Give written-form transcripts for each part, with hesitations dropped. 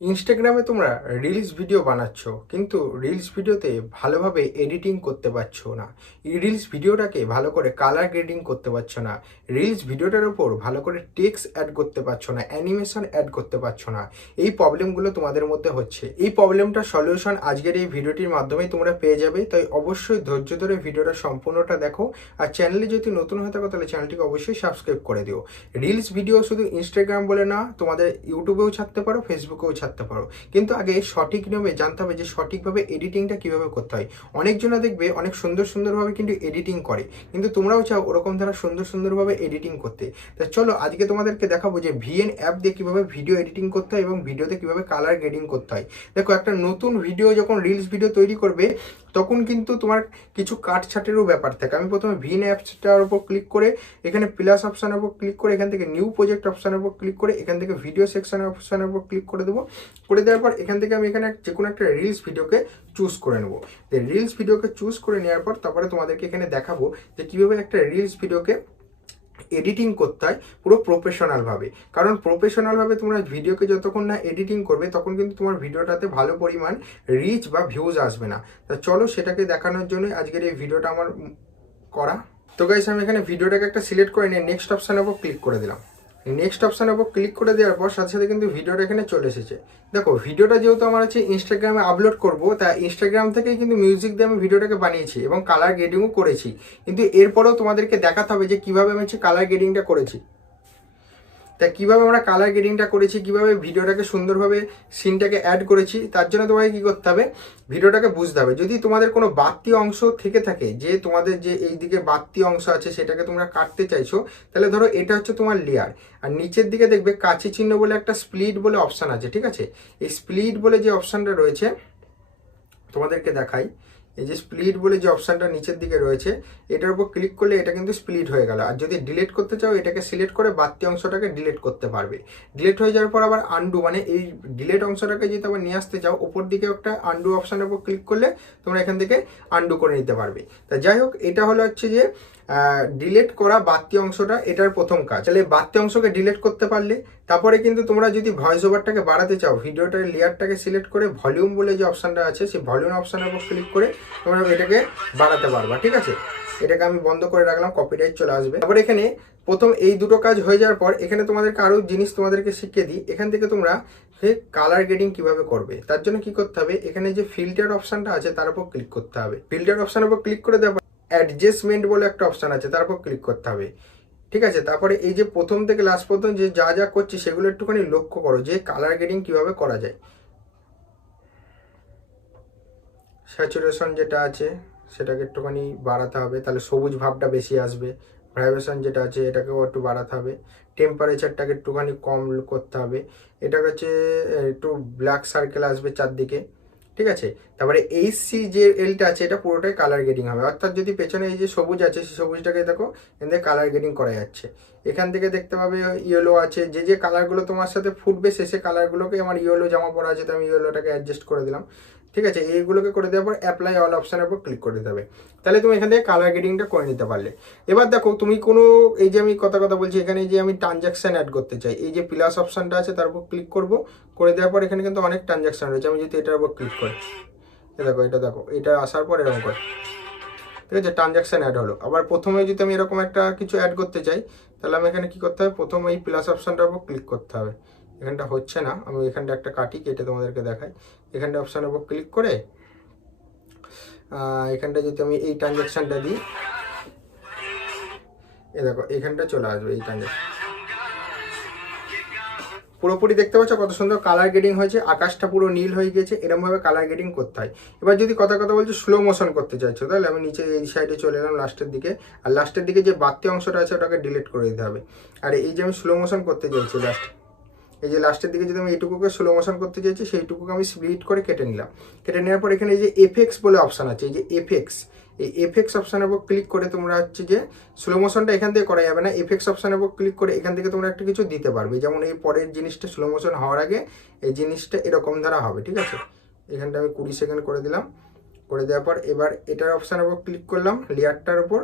ইনস্টাগ্রামে তোমরা reels video বানাচ্ছ, কিন্তু রিলস ভিডিওতে ভালোভাবে এডিটিং করতে পারছো না। এই রিলস ভিডিওটাকে ভালো করে কালার গ্রেডিং করতে পারছো না। রিলস ভিডিওটার ওপর ভালো করে টেক্সট অ্যাড করতে পারছো না, অ্যানিমেশন অ্যাড করতে পারছো না। এই প্রবলেমগুলো তোমাদের মধ্যে হচ্ছে। এই প্রবলেমটার সলিউশন আজকের এই ভিডিওটির মাধ্যমেই তোমরা পেয়ে যাবে। তাই অবশ্যই ধৈর্য ধরে ভিডিওটা সম্পূর্ণটা দেখো। আর চ্যানেলে যদি নতুন হয়ে থাকো তাহলে চ্যানেলটিকে অবশ্যই সাবস্ক্রাইব করে দিও। রিলস ভিডিও শুধু ইনস্টাগ্রাম বলে না, তোমাদের ইউটিউবেও ছাড়তে পারো, ফেসবুকেও ছাড়তে পারো। কিন্তু আগে সঠিক নিয়মে জানতে হবে যে সঠিকভাবে এডিটিংটা কিভাবে করতে হয়। অনেকজনা দেখবে অনেক সুন্দরভাবে কিন্তু এডিটিং করে, কিন্তু তোমরাও চাও ওরকম ধারা সুন্দরভাবে এডিটিং করতে। তা চলো আজকে তোমাদেরকে দেখাবো যে ভিএন অ্যাপ দিয়ে কিভাবে ভিডিও এডিটিং করতে হয় এবং ভিডিওতে কিভাবে কালার গ্রেডিং করতে হয়। দেখো, একটা নতুন ভিডিও যখন রিলস ভিডিও তৈরি করবে তখন কিন্তু তোমার কিছু কাটছাটেরও ব্যাপার থাকে। আমি প্রথমে ভিএন অ্যাপসটার উপর ক্লিক করে এখানে প্লাস অপশানের উপর ক্লিক করে এখান থেকে নিউ প্রজেক্ট অপশানের উপর ক্লিক করে এখান থেকে ভিডিও সেকশন অপশানের উপর ক্লিক করে দেবো। করে দেওয়ার পর এখান থেকে আমি এখানে যে কোনো একটা রিলস ভিডিওকে চুজ করে নেবো। রিলস ভিডিওকে চুজ করে নেওয়ার পর তারপরে তোমাদেরকে এখানে দেখাবো যে কীভাবে একটা রিলস ভিডিওকে এডিটিং করতে হয় পুরো প্রফেশনালভাবে। কারণ প্রফেশনালভাবে তোমরা ভিডিওকে যতক্ষণ না এডিটিং করবে তখন কিন্তু তোমার ভিডিওটাতে ভালো পরিমাণ রিচ বা ভিউজ আসবে না। তা চলো সেটাকে দেখানোর জন্য আজকের এই ভিডিওটা আমার করা। তো গাইস, আমি এখানে ভিডিওটাকে একটা সিলেক্ট করে নিয়ে নেক্সট অপশানের উপর ক্লিক করে দিলাম। নেক্সট অপশানের উপর ক্লিক করে দেওয়ার পর সাথে সাথে কিন্তু ভিডিওটা এখানে চলে এসেছে। দেখো, ভিডিওটা যেহেতু আমার হচ্ছে ইনস্টাগ্রামে আপলোড করব, তা ইনস্টাগ্রাম থেকেই কিন্তু মিউজিক দিয়ে আমি ভিডিওটাকে বানিয়েছি এবং কালার গ্রেডিংও করেছি। কিন্তু এরপরেও তোমাদেরকে দেখাতে হবে যে কীভাবে আমি হচ্ছে কালার গ্রেডিংটা করেছি। তাই কীভাবে আমরা কালার গ্রেডিংটা করেছি, কীভাবে ভিডিওটাকে সুন্দরভাবে সিনটাকে অ্যাড করেছি, তার জন্য তোমাকে কী করতে হবে, ভিডিওটাকে বুঝতে হবে। যদি তোমাদের কোনো বাড়তি অংশ থেকে থাকে, যে তোমাদের যে এই দিকে বাড়তি অংশ আছে সেটাকে তোমরা কাটতে চাইছো, তাহলে ধরো এটা হচ্ছে তোমার লেয়ার। আর নিচের দিকে দেখবে কাঁচি চিহ্ন বলে একটা স্প্লিট বলে অপশান আছে, ঠিক আছে? এই স্প্লিট বলে যে অপশানটা রয়েছে তোমাদেরকে দেখাই। এই যে স্প্লিট বলে যে অপশানটা নিচের দিকে রয়েছে, এটার উপর ক্লিক করলে এটা কিন্তু স্প্লিট হয়ে গেল। আর যদি ডিলিট করতে চাও এটাকে সিলেক্ট করে বাড়তি অংশটাকে ডিলিট করতে পারবে। ডিলিট হয়ে যাওয়ার পর আবার আন্ডু, মানে এই ডিলিট অংশটাকে যদি আবার নিয়ে আসতে চাও ওপর দিকে একটা আন্ডু অপশানের উপর ক্লিক করলে তোমরা এখান থেকে আন্ডু করে নিতে পারবে। তা যাই হোক, এটা হলো হচ্ছে যে ডিলিট করা বাড়তি অংশটা, এটার প্রথম কাজ। তাহলে বাড়তি অংশকে ডিলিট করতে পারলে তারপরে কিন্তু তোমরা যদি ভয়েস ওভারটাকে বাড়াতে চাও, ভিডিওটার লেয়ারটাকে সিলেক্ট করে ভলিউম বলে যে অপশানটা আছে সেই ভলিউম অপশানের উপর ক্লিক করে তোমরা এটাকে বাড়াতে পারবা, ঠিক আছে? এটাকে আমি বন্ধ করে রাখলাম, কপিরাইট চলে আসবে। তারপর এখানে প্রথম এই দুটো কাজ হয়ে যাওয়ার পর এখানে তোমাদেরকে আরও জিনিস তোমাদেরকে শিখিয়ে দিই। এখান থেকে তোমরা কালার গ্রেডিং কিভাবে করবে তার জন্য কি করতে হবে, এখানে যে ফিল্টার অপশানটা আছে তার উপর ক্লিক করতে হবে। ফিল্টার অপশানের উপর ক্লিক করে দেওয়ার অ্যাডজাস্টমেন্ট বলে একটা অপশান আছে তার উপর ক্লিক করতে হবে, ঠিক আছে? তারপরে এই যে প্রথম থেকে লাস্ট পর্যন্ত যে যা করছি সেগুলো একটুখানি লক্ষ্য করো যে কালার গ্রেডিং কিভাবে করা যায়। স্যাচুরেশন যেটা আছে সেটাকে একটুখানি বাড়াতে হবে, তাহলে সবুজ ভাবটা বেশি আসবে। ভাইব্রেশন যেটা আছে এটাকেও একটু বাড়াতে হবে। টেম্পারেচারটাকে একটুখানি কম করতে হবে। এটা হচ্ছে একটু ব্ল্যাক সার্কেল আসবে চারদিকে, ঠিক আছে? তারপরে এইচসি যে এলটা আছে এটা পুরোটাই কালার গ্রেডিং হবে। অর্থাৎ যদি পেছনে এই যে সবুজ আছে সেই সবুজটাকে দেখো এখান থেকে কালার গ্রেডিং করা যাচ্ছে। এখান থেকে দেখতে পাবে ইয়েলো আছে, যে কালারগুলো তোমার সাথে ফুটবে সে কালারগুলোকে, আমার ইয়েলো জামা পরা আছে তো আমি ইয়েলোটাকে অ্যাডজাস্ট করে দিলাম, ঠিক আছে? এইগুলোকে করে দেওয়ার পর অ্যাপ্লাই অল অপশানের উপর ক্লিক করে দিতে হবে। তাহলে তুমি এখান থেকে কালার গ্রেডিংটা করে নিতে পারলে। এবার দেখো, তুমি কোনো এই যে আমি কথা বলছি, এখানে যে আমি ট্রানজ্যাকশান অ্যাড করতে চাই, এই যে প্লাস অপশানটা আছে তার উপর ক্লিক করব। করে দেওয়ার পর এখানে কিন্তু অনেক ট্রানজ্যাকশান রয়েছে। আমি যদি এটার উপর ক্লিক করি, দেখো এটা আসার পর এরকম করে, ঠিক আছে? ট্রানজ্যাকশান অ্যাড হলো। আবার প্রথমে যদি আমি এরকম একটা কিছু অ্যাড করতে চাই তাহলে আমি এখানে কি করতে হবে, প্রথমে এই প্লাস অপশানটার উপর ক্লিক করতে হবে। এখানটা হচ্ছে না, আমি এখানটা একটা কাটি কেটে তোমাদেরকে দেখাই। এখানটা অপশানের উপর ক্লিক করে এখানটা যদি আমি এই ট্রানজ্যাকশানটা দিই, দেখো এখানটা চলে আসবে এই ট্রানজ্যাকশান। পুরোপুরি দেখতে পাচ্ছ কত সুন্দর কালার গ্রেডিং হয়েছে, আকাশটা পুরো নীল হয়ে গেছে। এরকমভাবে কালার গ্রেডিং করতে হয়। এবার যদি কথা বলছো স্লো মোশন করতে চাইছো, তাহলে আমি নিচে এই সাইডে চলে এলাম লাস্টের দিকে। আর লাস্টের দিকে যে বাড়তি অংশটা আছে ওটাকে ডিলিট করে দিতে হবে। আর এই যে আমি স্লো মোশন করতে চাইছি এই যে লাস্টের দিকে যদি আমি এইটুকুকে স্লো মোশন করতে চাইছি সেইটুকুকে আমি স্প্লিট করে কেটে নিলাম। কেটে নেওয়ার পর এখানে এই যে এফএক্স বলে অপশান আছে, এই যে এফএক্স, এই এফএক্স অপশানের উপর ক্লিক করে তোমরা হচ্ছে যে স্লো মোশনটা এখান থেকে করা যাবে না, এফএক্স অপশানের উপর ক্লিক করে এখান থেকে তোমরা একটা কিছু দিতে পারবে। যেমন এই পরের জিনিসটা স্লো মোশন হওয়ার আগে এই জিনিসটা এরকম দ্বারা হবে, ঠিক আছে? এখানটা আমি 20 সেকেন্ড করে দিলাম। করে দেওয়ার পর এবার এটার অপশানের উপর ক্লিক করলাম, লেয়ারটার উপর।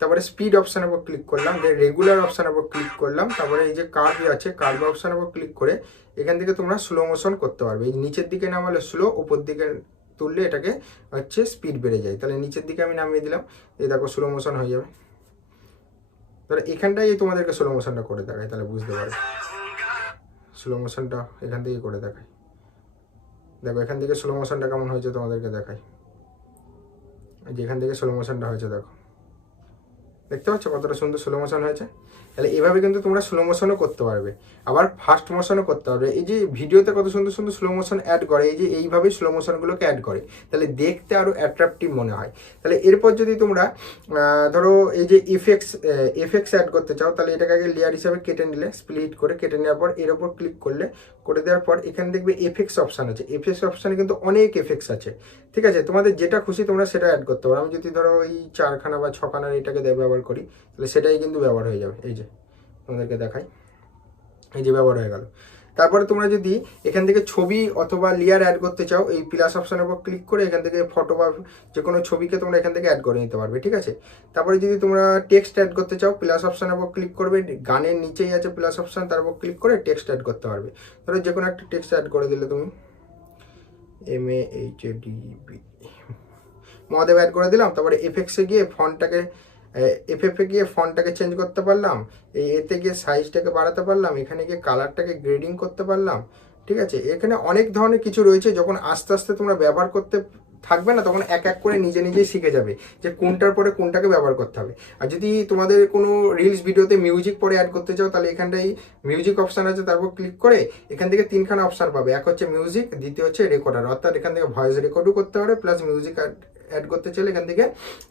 তারপরে স্পিড অপশানের উপর ক্লিক করলাম, রেগুলার অপশানের উপর ক্লিক করলাম। তারপরে এই যে কার্ভ আছে, কার্ভ অপশানের উপর ক্লিক করে এখান থেকে তোমরা স্লো মোশন করতে পারবে। এই নিচের দিকে নামালে স্লো, উপর দিকে তুললে এটাকে হচ্ছে স্পিড বেড়ে যায়। তাহলে নিচের দিকে আমি নামিয়ে দিলাম, এই দেখো স্লো মোশন হয়ে যাবে। তাহলে এখানটাই তোমাদেরকে স্লো মোশনটা করে দেখায়, তাহলে বুঝতে পারবে। স্লো মোশনটা এখান থেকেই করে দেখায়, দেখো এখান থেকে স্লো মোশনটা কেমন হয়েছে তোমাদেরকে দেখায়। যেখান থেকে স্লো মোশনটা হয়েছে দেখো, দেখতে পাচ্ছ কতটা সুন্দর স্লো মোশন হয়েছে। তাহলে এভাবে কিন্তু তোমরা স্লো মোশনও করতে পারবে, আবার ফাস্ট মোশনও করতে পারবে। এই যে ভিডিওতে কত সুন্দর সুন্দর স্লো মোশন অ্যাড করে, এই যে এইভাবেই স্লো মোশনগুলোকে অ্যাড করে, তাহলে দেখতে আরও অ্যাট্রাকটিভ মনে হয়। তাহলে এরপর যদি তোমরা ধরো এই যে এফেক্টস অ্যাড করতে চাও, তাহলে এটাকে আগে লেয়ার হিসাবে কেটে নিলে, স্প্লিট করে কেটে নেওয়ার পর এর ওপর ক্লিক করলে, করে দেওয়ার পর এখানে দেখবে এফেক্টস অপশান আছে। এফেক্টস অপশানে কিন্তু অনেক এফেক্টস আছে, ঠিক আছে? তোমাদের যেটা খুশি তোমরা সেটা অ্যাড করতে পারো। আমি যদি ধরো এই 4খানা বা 6খানার এটাকে ব্যবহার করি, তাহলে সেটাই কিন্তু ব্যবহার হয়ে যাবে। এই যে তোমাদেরকে দেখাই, এই যে ব্যবহার হয়ে গেল। তারপরে তোমরা যদি এখান থেকে ছবি অথবা লেয়ার অ্যাড করতে চাও, এই প্লাস অপশানের উপর ক্লিক করে এখান থেকে ফটো বা যে কোনো ছবিকে তোমরা এখান থেকে অ্যাড করে নিতে পারবে, ঠিক আছে? তারপরে যদি তোমরা টেক্সট অ্যাড করতে চাও, প্লাস অপশানের উপর ক্লিক করবে, গানের নিচেই আছে প্লাস অপশান, তার উপর ক্লিক করে টেক্সট অ্যাড করতে পারবে। ধরো যে কোনো একটা টেক্সট অ্যাড করে দিলে তুমি, MAHDB মহাদেব অ্যাড করে দিলাম। তারপরে এফেক্টসে গিয়ে ফন্টটাকে চেঞ্জ করতে পারলাম, এতে গিয়ে সাইজটাকে বাড়াতে পারলাম, এখানে গিয়ে কালারটাকে গ্রেডিং করতে পারলাম, ঠিক আছে? এখানে অনেক ধরনের কিছু রয়েছে। যখন আস্তে আস্তে তোমরা ব্যবহার করতে থাকবে না, তখন এক এক করে নিজে নিজেই শিখে যাবে যে কোনটার পরে কোনটাকে ব্যবহার করতে হবে। আর যদি তোমাদের কোনো রিলস ভিডিওতে মিউজিক পরে অ্যাড করতে চাও, তাহলে এখানটাই মিউজিক অপশান আছে, তারপর ক্লিক করে এখান থেকে 3খানা অপশান পাবে। এক হচ্ছে মিউজিক, দ্বিতীয় হচ্ছে রেকর্ডার, অর্থাৎ এখান থেকে ভয়েস রেকর্ডও করতে পারবে, প্লাস মিউজিক অ্যাড করতে চাইলে এখান থেকে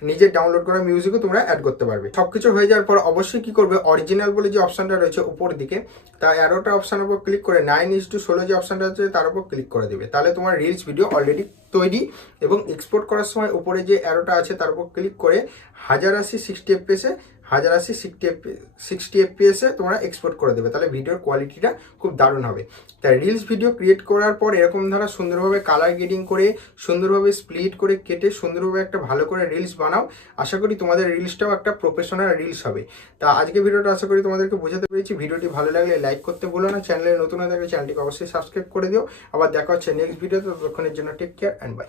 নিজের ডাউনলোড করা মিউজিকও তোমরা অ্যাড করতে পারবে। সবকিছু হয়ে যাওয়ার পর অবশ্যই কি করবে, অরিজিনাল বলে যে অপশানটা রয়েছে উপর দিকে, তা অ্যারোটা অপশানের উপর ক্লিক করে 9:16 যে অপশানটা আছে তার উপর ক্লিক করে দেবে। তাহলে তোমার রিলস ভিডিও অলরেডি তৈরি। এবং এক্সপোর্ট করার সময় উপরে যে অ্যারোটা আছে তার উপর ক্লিক করে 1080 60 fps 60 fps তোমরা এক্সপোর্ট করে দেবে। তাহলে ভিডিওর কোয়ালিটিটা খুব দারুণ হবে। তাই রিলস ভিডিও ক্রিয়েট করার পর এরকম ধারা সুন্দরভাবে কালার গ্রেডিং করে, সুন্দরভাবে স্প্লিট করে কেটে সুন্দরভাবে একটা ভালো করে রিলস বানাও। আশা করি তোমাদের রিলসটাও একটা প্রফেশনাল রিলস হবে। তা আজকে ভিডিওটা আশা করি তোমাদেরকে বোঝাতে পেরেছি। ভিডিওটি ভালো লাগলে লাইক করতে ভুলো না, চ্যানেলে নতুন হয়ে থাকলে চ্যানেলটিকে অবশ্যই সাবস্ক্রাইব করে দিও। আবার দেখা হচ্ছে নেক্সট ভিডিওতে, ততক্ষণের জন্য টেক কেয়ার অ্যান্ড বাই।